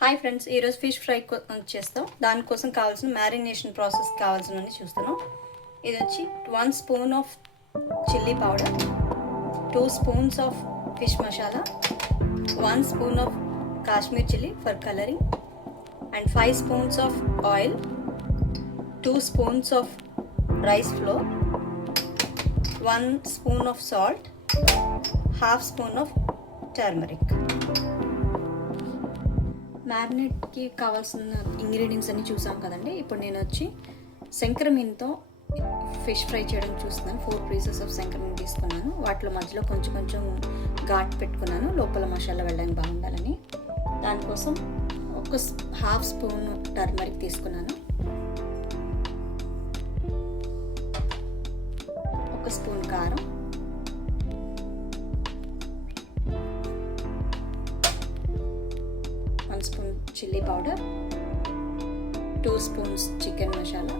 Hi friends, ఈరోజు fish fry చేస్తాం. దానికోసం కావాల్సిన మ్యారినేషన్ ప్రాసెస్ కావాల్సినవి చూస్తున్నాం. ఇది వచ్చి 1 spoon of chilli powder, 2 spoons of fish masala, 1 spoon of Kashmir chilli for colouring, and 5 spoons of oil, 2 spoons of rice flour, 1 spoon of salt, half spoon of turmeric. మ్యారినేట్కి కావాల్సిన ingredients అన్ని చూసాం కదండి. ఇప్పుడు నేను వచ్చి శంకరమీన్తో ఫిష్ ఫ్రై చేయడం చూస్తున్నాను. 4 పీసెస్ ఆఫ్ శంకరమీన్ తీసుకున్నాను. వాటిలో మధ్యలో కొంచెం ఘాట్ పెట్టుకున్నాను, లోపల మసాలా వెళ్ళడానికి బాగుండాలని. దానికోసం ఒక హాఫ్ స్పూన్ టర్మరిక్ తీసుకున్నాను, 1 స్పూన్ కారం, 1 spoon chilli powder, 2 spoons chicken masala,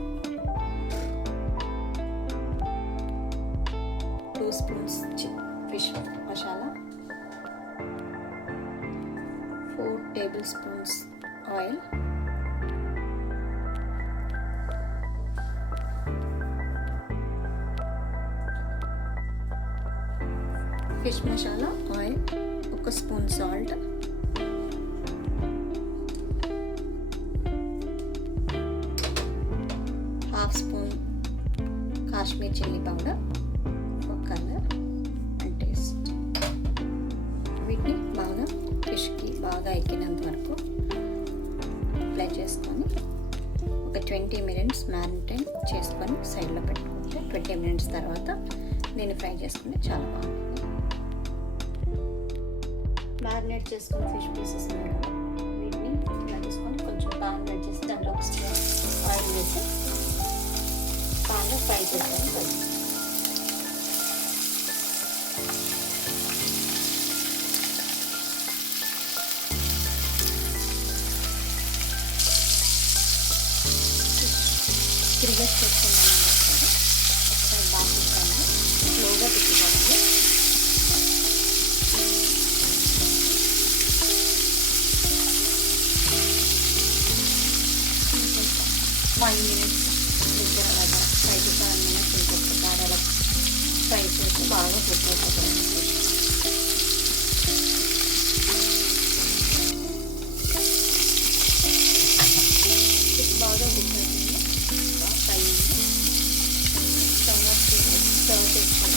2 spoons fish masala, 4 table spoons oil, fish masala, ఆయిల్, 1 spoon salt, half spoon Kashmir chilli powder for colour and taste. వీటిని బాగా ఫిష్కి బాగా ఎక్కినంత వరకు ఫ్రై చేసుకొని ఒక 20 మినిట్స్ మ్యారినేట్ చేసుకొని సైడ్లో పెట్టుకుంటే 20 మినిట్స్ తర్వాత నేను ఫ్రై చేసుకుంటే చాలా బాగుంటుంది. మ్యారినేట్ చేసుకున్న ఫిష్ పీసెస్ ఉన్నాయి కదా, వీటిని ఇలా తీసుకొని కొంచెం పాన్ వేడి చేసి దాంట్లో ఒక స్పూన్ ఆయిల్ వేసి పాన్లో ఫ్రై చేస్తాను. క్రిగెట్ చేసుకున్నాను ఒకసారి బాగా తిప్పాను, స్లోగా తిప్పుకోవాలి. 5 మినిట్స్ దగ్గర అలాగా 5 to 7 మినిట్స్ ఇంకొకసారి అలా ఫ్రై చేసి బాగా కుక్ అయిపోతుంది. బాగా కుక్ అవుతుంది, బాగా ఫ్రై అయింది. సర్వ్ చేసుకొని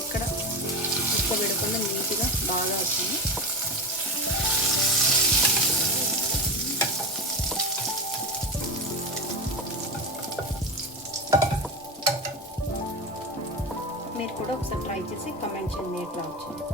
ఇక్కడ ఉప్పు విడకుండా నీట్గా బాగా వచ్చింది. మీరు కూడా ఒకసారి ట్రై చేసి కమెంట్ చేయండి ఎట్లా వచ్చింది.